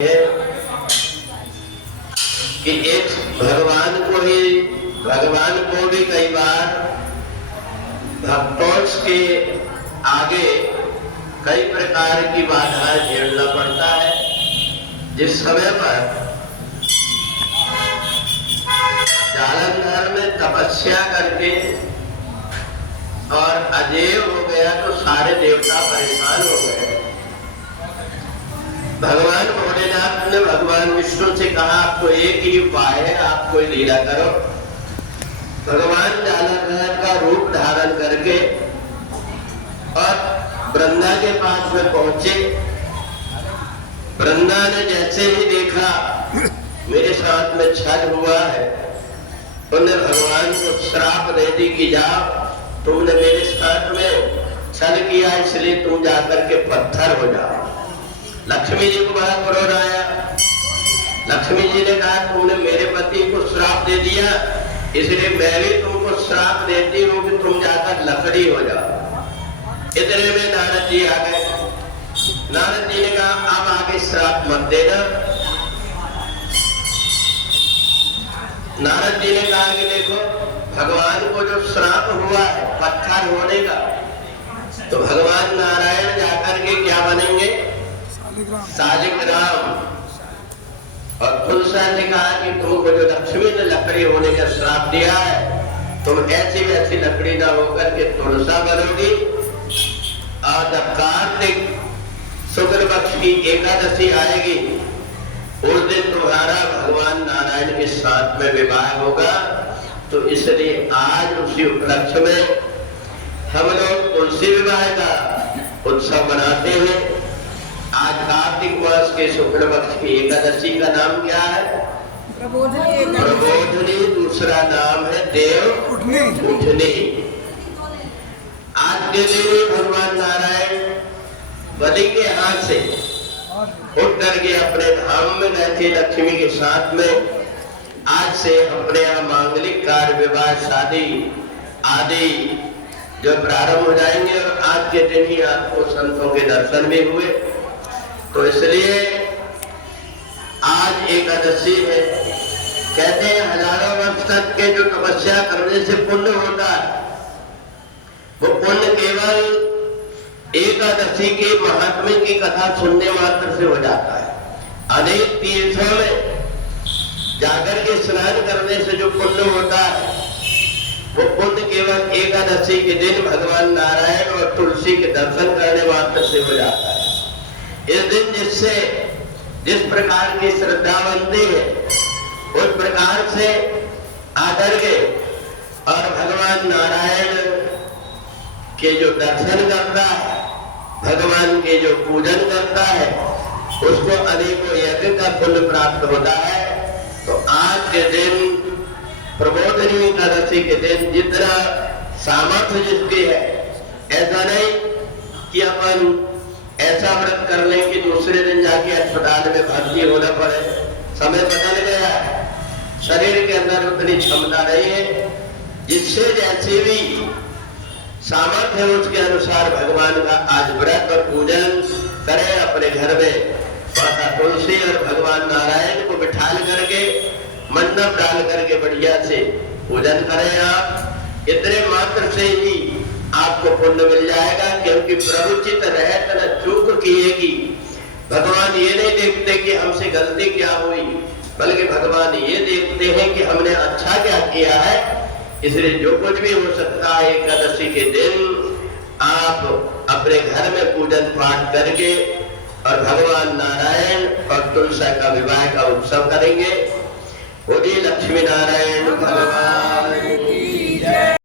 है कि एक भगवान को भी कई बार भक्तों के आगे कई प्रकार की बाधाएं झेलना पड़ता है। जिस समय पर जालंधर में तपस्या करके और अजेय हो गया तो सारे देवता परेशान हो गए। भगवान भोलेनाथ ने भगवान विष्णु से कहा आपको एक ही उपाय है, आप कोई लीला करो। भगवान जालंधर का रूप धारण करके और वृंदा के पास में पहुंचे। वृंदा ने जैसे ही देखा मेरे साथ में छल हुआ है, उन्होंने भगवान को श्राप दे दी कि जाओ तुमने मेरे साथ में छल किया इसलिए तुम जाकर के पत्थर हो जाओ। लक्ष्मी जी को बड़ा क्रोध आया। लक्ष्मी जी ने कहा तुमने मेरे पति को श्राप दे दिया इसलिए मैं भी तुमको श्राप देती हूँ कि तुम जाकर लकड़ी हो जाओ। इतने में नारद जी आ गए। नारद जी ने कहा अब आगे श्राप मत देना। नारद जी ने कहा कि देखो भगवान को जो श्राप हुआ है पत्थर होने का, तो भगवान नारायण जाकर के क्या बनेंगे? शालिग्राम। और तुलसा ने कहा कि तुमको जो लक्ष्मी ने लकड़ी होने का श्राप दिया है तुम ऐसी वैसी लकड़ी ना होकर के तुलसा बनोगी। और जब कार्तिक शुक्ल पक्ष की एकादशी आएगी उस दिन तुम्हारा भगवान नारायण के साथ में विवाह होगा। तो इसलिए आज उसी उपलक्ष्य में हम लोग तुलसी विवाह का उत्सव मनाते हैं। आज कार्तिक मास के शुक्ल पक्ष की एकादशी का नाम क्या है? प्रबोधनी। दूसरा नाम है देव उठनी। आज के दिन भगवान नारायण बलि के हाथ से उठ करके अपने धाम में गए थे लक्ष्मी के साथ में। आज से अपने यहाँ मांगलिक कार्य विवाह शादी आदि जो प्रारंभ हो जाएंगे और आज के दिन ही आपको संतों के दर्शन भी हुए। तो इसलिए आज एकादशी है। कहते हैं हजारों वर्ष तक के जो तपस्या करने से पुण्य होता है वो पुण्य केवल एकादशी के महात्म्य की कथा सुनने मात्र से हो जाता है। अनेक तीर्थों में जाकर के स्नान करने से जो पुण्य होता है वो पुण्य केवल एकादशी के दिन भगवान नारायण और तुलसी के दर्शन करने मात्र से हो जाता है। इस दिन जिस प्रकार की श्रद्धा बनती है उस प्रकार से आकर के और भगवान नारायण के जो दर्शन करता है, भगवान के जो पूजन करता है उसको अनेकों यज्ञ का पुण्य प्राप्त होता है। तो आज के दिन प्रबोधनी एकादशी के दिन जितना सामर्थ्य जिसकी है, ऐसा नहीं कि अपन ऐसा व्रत कर लें कि दूसरे दिन जाके अस्पताल में भर्ती होना पड़े। समय बदल गया है, शरीर के अंदर उतनी क्षमता नहीं है। जिससे जैसे भी सामर्थ्य है उसके अनुसार भगवान का आज व्रत और पूजन करें। अपने घर में माता तुलसी और भगवान नारायण को बिठा करके मंडप डाल करके बढ़िया से पूजन करें। आप इतने मात्र से ही आपको पुण्य मिल जाएगा, क्योंकि प्रभु चित रहत न चूक किएगी। भगवान ये नहीं देखते कि हमसे गलती क्या हुई, बल्कि भगवान ये देखते हैं कि हमने अच्छा क्या किया है। इसलिए जो कुछ भी हो सकता है एकादशी के दिन आप अपने घर में पूजन पाठ करके और भगवान नारायण और तुलसा का विवाह का उत्सव करेंगे। बोलिए लक्ष्मी नारायण भगवान की